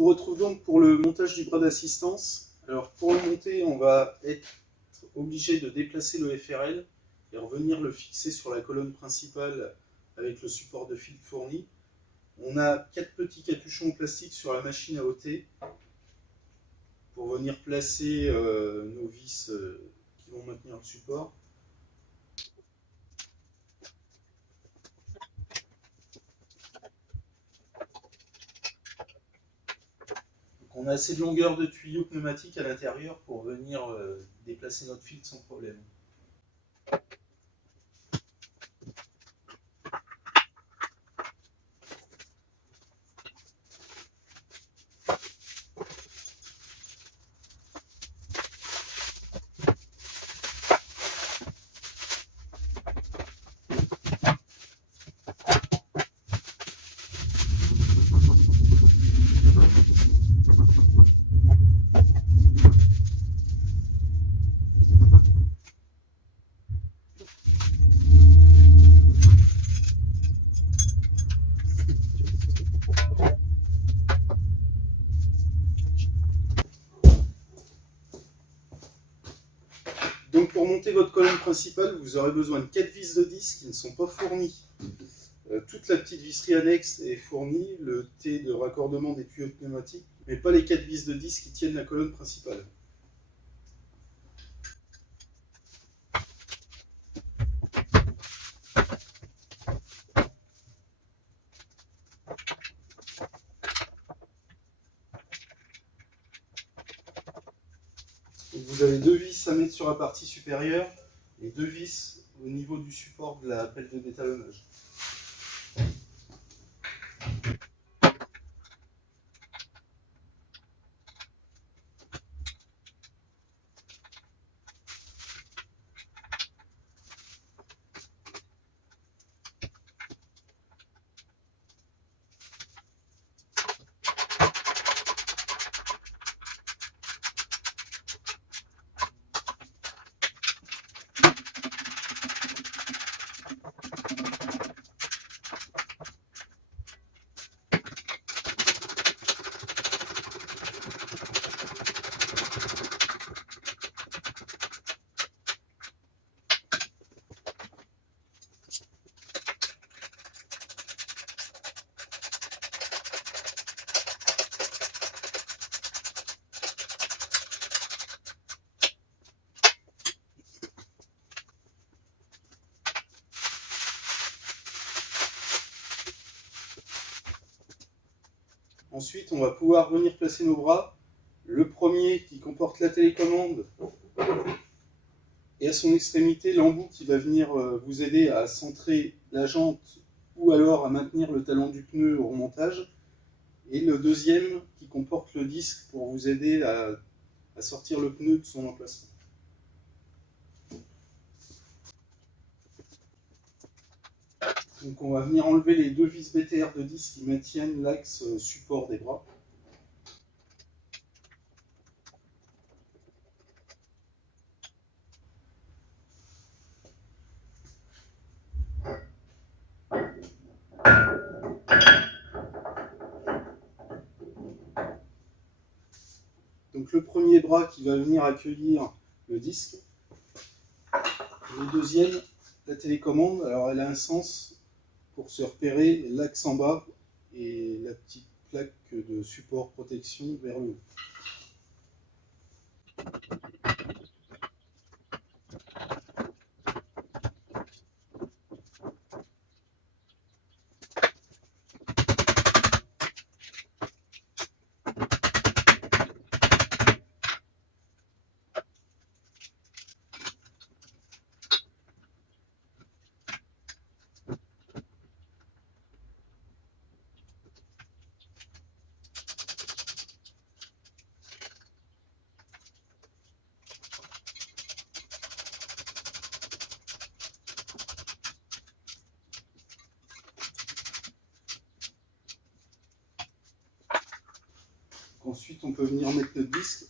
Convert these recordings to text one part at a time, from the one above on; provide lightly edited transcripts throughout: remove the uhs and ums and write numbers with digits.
vous retrouve donc pour le montage du bras d'assistance. Alors pour le monter, on va être obligé de déplacer le FRL et revenir le fixer sur la colonne principale avec le support de fil fourni. On a 4 petits capuchons en plastique sur la machine à ôter pour venir placer nos vis qui vont maintenir le support. Donc on a assez de longueur de tuyau pneumatique à l'intérieur pour venir déplacer notre fil sans problème. Donc pour monter votre colonne principale, vous aurez besoin de 4 vis de 10 qui ne sont pas fournies. Toute la petite visserie annexe est fournie, le T de raccordement des tuyaux pneumatiques, mais pas les 4 vis de 10 qui tiennent la colonne principale. Donc vous avez 2 vis à mettre sur la partie supérieure et 2 vis au niveau du support de la pelle de détalonnage. Ensuite, on va pouvoir venir placer nos bras. Le premier qui comporte la télécommande et à son extrémité l'embout qui va venir vous aider à centrer la jante ou alors à maintenir le talon du pneu au remontage. Et le deuxième qui comporte le disque pour vous aider à sortir le pneu de son emplacement. Donc on va venir enlever les 2 vis BTR de 10 qui maintiennent l'axe support des bras. Donc le premier bras qui va venir accueillir le disque. Le deuxième, la télécommande, alors elle a un sens pour se repérer l'axe en bas et la petite plaque de support protection vers le haut. Ensuite, on peut venir mettre notre disque.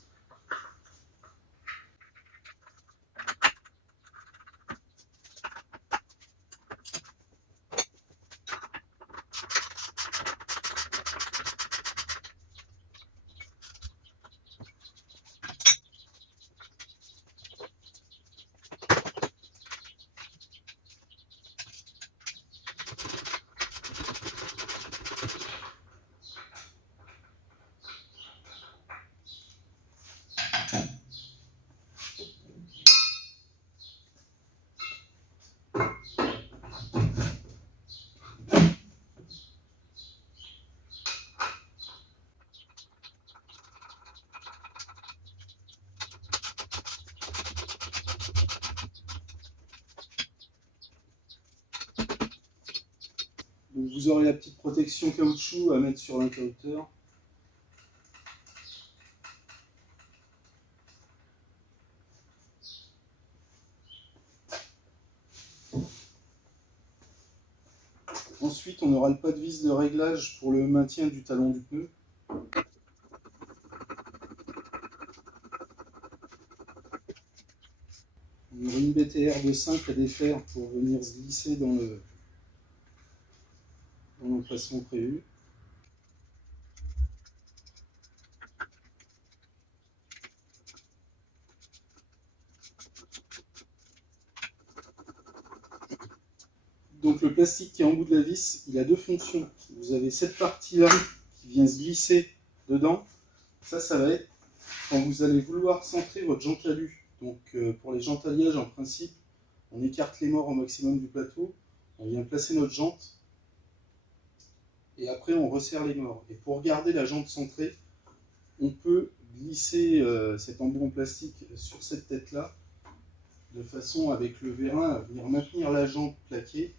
Donc vous aurez la petite protection caoutchouc à mettre sur l'interrupteur. Ensuite, on aura le pas de vis de réglage pour le maintien du talon du pneu. On aura une BTR de 5 à défaire pour venir se glisser dans l'emplacement prévu. Donc le plastique qui est en bout de la vis, il a deux fonctions. Vous avez cette partie-là qui vient se glisser dedans. Ça va être quand vous allez vouloir centrer votre jante alu. Donc pour les jantes alliages, en principe, on écarte les morts au maximum du plateau. On vient placer notre jante. Et après, on resserre les morts. Et pour garder la jante centrée, on peut glisser cet embout en plastique sur cette tête-là, de façon, avec le vérin, à venir maintenir la jante plaquée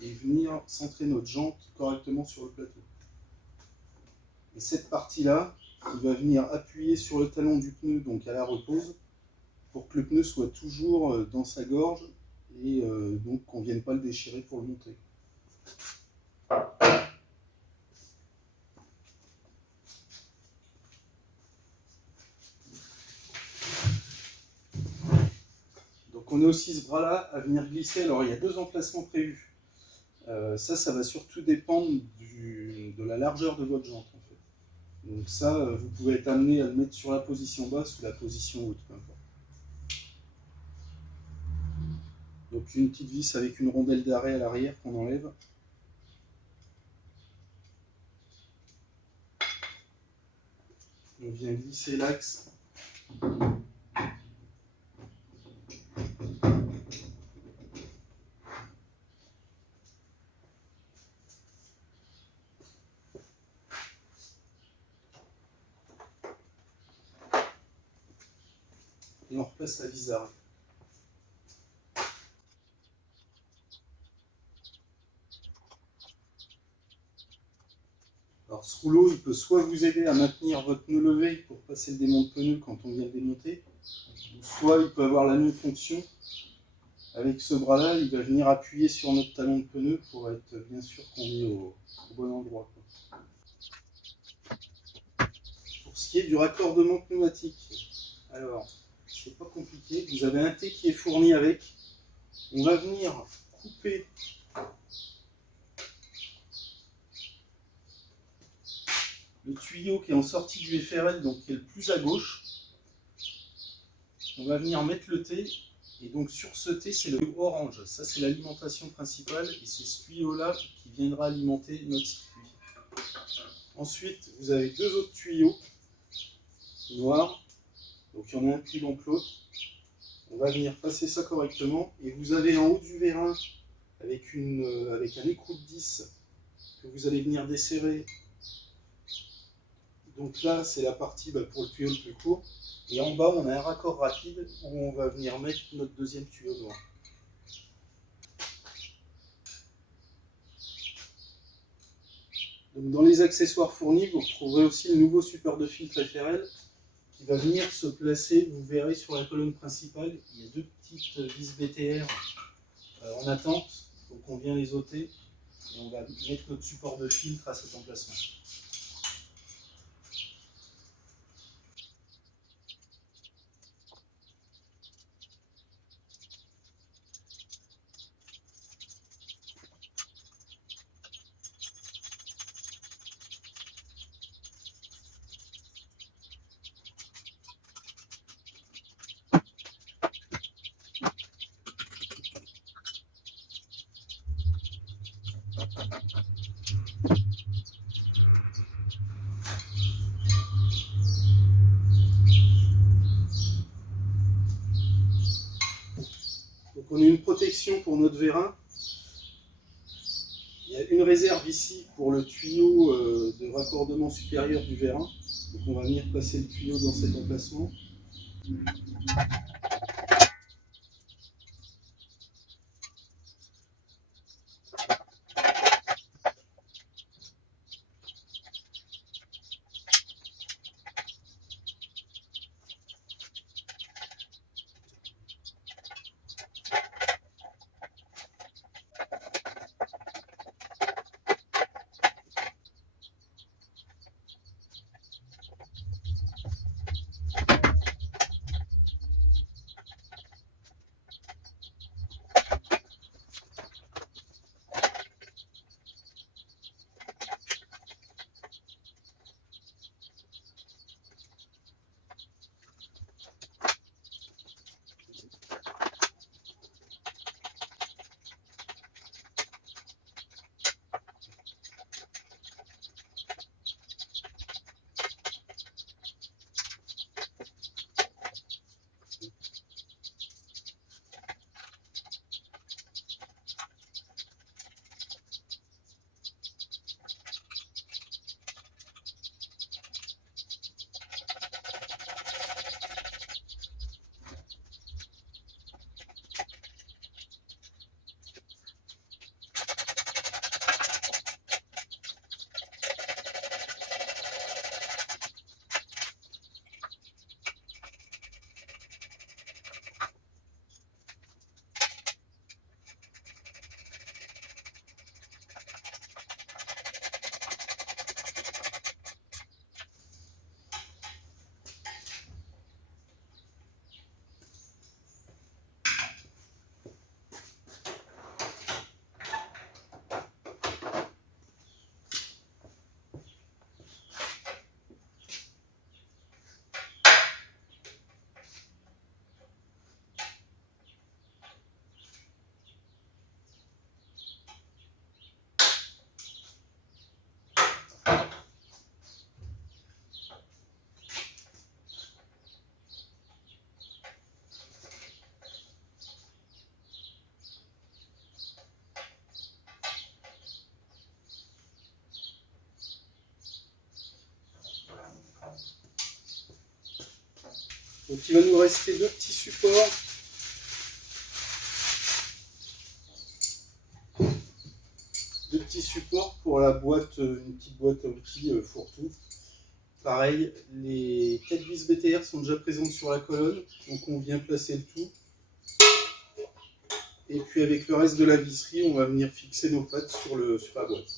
et venir centrer notre jante correctement sur le plateau. Et cette partie-là, qui va venir appuyer sur le talon du pneu, donc à la repose, pour que le pneu soit toujours dans sa gorge et donc qu'on ne vienne pas le déchirer pour le monter. Donc on a aussi ce bras-là à venir glisser. Alors il y a deux emplacements prévus. Ça va surtout dépendre de la largeur de votre jante en fait. Donc ça, vous pouvez être amené à le mettre sur la position basse ou la position haute, peu importe. Donc une petite vis avec une rondelle d'arrêt à l'arrière qu'on enlève. On vient glisser l'axe. Et on replace la vis d'arrêt. Alors ce rouleau, il peut soit vous aider à maintenir votre pneu levé pour passer le démonte pneu quand on vient le démonter, soit il peut avoir la même fonction. Avec ce bras-là, il va venir appuyer sur notre talon de pneu pour être bien sûr qu'on est au bon endroit. Pour ce qui est du raccordement pneumatique, alors c'est pas compliqué, vous avez un T qui est fourni avec, on va venir couper le tuyau qui est en sortie du FRL, donc qui est le plus à gauche. On va venir mettre le T, et donc sur ce T, c'est le orange. Ça, c'est l'alimentation principale, et c'est ce tuyau-là qui viendra alimenter notre circuit. Ensuite, vous avez deux autres tuyaux noirs, donc il y en a un plus long que l'autre. On va venir passer ça correctement, et vous avez en haut du vérin, avec un écrou de 10, que vous allez venir desserrer. Donc là, c'est la partie pour le tuyau le plus court. Et en bas, on a un raccord rapide où on va venir mettre notre deuxième tuyau noir. Donc dans les accessoires fournis, vous retrouverez aussi le nouveau support de filtre FRL qui va venir se placer, vous verrez sur la colonne principale, il y a deux petites vis BTR en attente, donc on vient les ôter et on va mettre notre support de filtre à cet emplacement. Donc on a une protection pour notre vérin. Il y a une réserve ici pour le tuyau de raccordement supérieur du vérin. Donc on va venir placer le tuyau dans cet emplacement. Donc il va nous rester deux petits supports. Deux petits supports pour la boîte, une petite boîte à outils fourre-tout. Pareil, les 4 vis BTR sont déjà présentes sur la colonne, donc on vient placer le tout. Et puis avec le reste de la visserie, on va venir fixer nos pattes sur la boîte.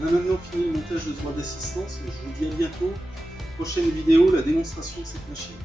On a maintenant fini le montage de ce bras d'assistance, je vous dis à bientôt. Prochaine vidéo, la démonstration de cette machine.